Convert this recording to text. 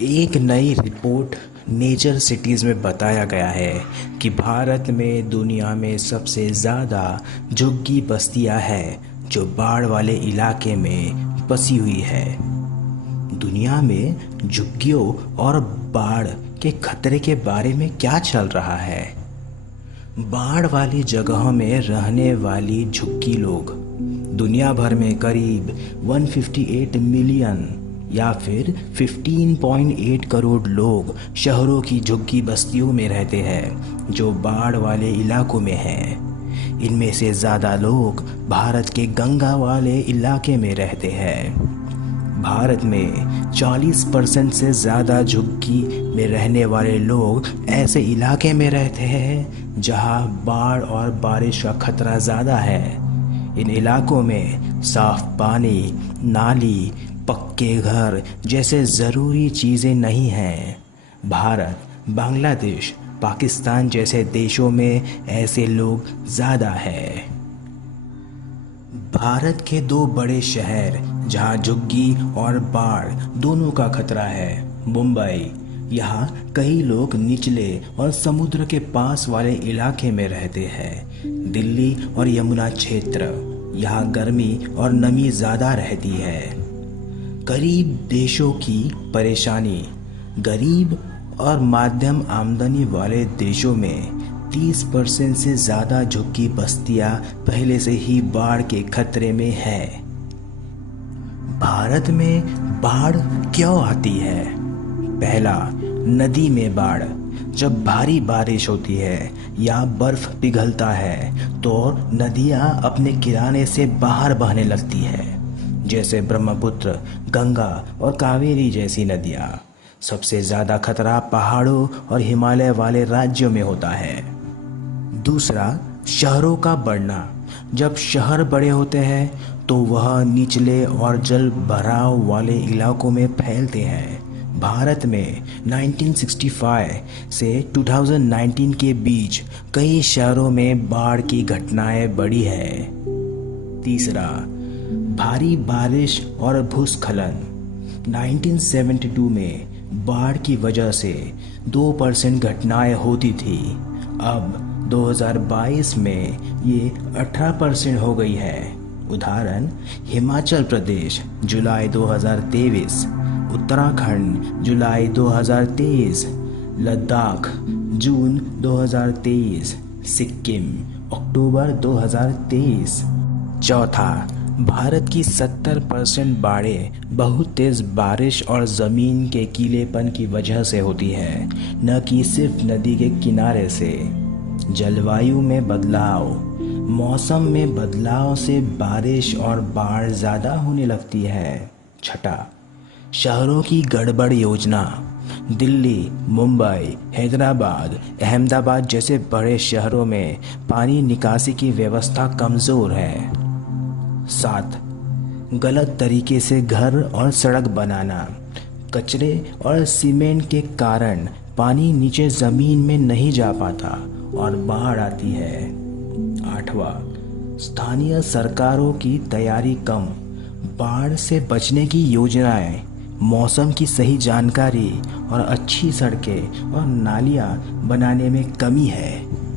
एक नई report nature cities में बताया गया है कि भारत में दुनिया में सबसे ज़्यादा झुग्गी बस्तियां हैं जो बाढ़ वाले इलाके में बसी हुई है। दुनिया में झुग्गियों और बाढ़ के खतरे के बारे में क्या चल रहा है? बाढ़ वाली जगहों में रहने वाली झुग्गी लोग दुनिया भर में करीब 158 मिलियन या फिर 15.8 करोड़ लोग शहरों की झुग्गी बस्तियों में रहते हैं जो बाढ़ वाले इलाकों में हैं। इनमें से ज़्यादा लोग भारत के गंगा वाले इलाके में रहते हैं। भारत में 40% से ज़्यादा झुग्गी में रहने वाले लोग ऐसे इलाके में रहते हैं जहां बाढ़ और बारिश का खतरा ज़्यादा है। इन इलाकों में साफ पानी, नाली, पक्के घर जैसे ज़रूरी चीज़ें नहीं हैं। भारत, बांग्लादेश, पाकिस्तान जैसे देशों में ऐसे लोग ज़्यादा हैं। भारत के दो बड़े शहर जहां झुग्गी और बाढ़ दोनों का खतरा है। मुंबई, यहाँ कई लोग निचले और समुद्र के पास वाले इलाके में रहते हैं। दिल्ली और यमुना क्षेत्र, यहाँ गर्मी और नमी ज़्यादा रहती है। गरीब देशों की परेशानी, गरीब और मध्यम आमदनी वाले देशों में 30% से ज़्यादा झुग्गी बस्तियां पहले से ही बाढ़ के खतरे में है। भारत में बाढ़ क्यों आती है? पहला, नदी में बाढ़। जब भारी बारिश होती है या बर्फ पिघलता है तो नदियां अपने किनारे से बाहर बहने लगती है, जैसे ब्रह्मपुत्र, गंगा और कावेरी जैसी नदियां। सबसे ज़्यादा खतरा पहाड़ों और हिमालय वाले राज्यों में होता है। दूसरा, शहरों का बढ़ना। जब शहर बड़े होते हैं तो वह निचले और जल भराव वाले इलाकों में फैलते हैं। भारत में 1965 से 2019 के बीच कई शहरों में बाढ़ की घटनाएं बढ़ी है। तीसरा, भारी बारिश और भूस्खलन। 1972 में बाढ़ की वजह से 2% घटनाएं होती थी। अब 2022 में ये 18% हो गई है। उदाहरण, हिमाचल प्रदेश जुलाई 2023, उत्तराखंड जुलाई 2023, लद्दाख जून 2023, सिक्किम अक्टूबर 2023। चौथा, भारत की 70% बाढ़ें बहुत तेज़ बारिश और ज़मीन के गीलेपन की वजह से होती है, न कि सिर्फ नदी के किनारे से। जलवायु में बदलाव। मौसम में बदलाव से बारिश और बाढ़ ज़्यादा होने लगती है। छठा, शहरों की गड़बड़ योजना। दिल्ली, मुंबई, हैदराबाद, अहमदाबाद जैसे बड़े शहरों में पानी निकासी की व्यवस्था कमज़ोर है। 7, गलत तरीके से घर और सड़क बनाना। कचरे और सीमेंट के कारण पानी नीचे ज़मीन में नहीं जा पाता और बाढ़ आती है। 8वां, स्थानीय सरकारों की तैयारी कम। बाढ़ से बचने की योजनाएं, मौसम की सही जानकारी और अच्छी सड़कें और नालियां बनाने में कमी है।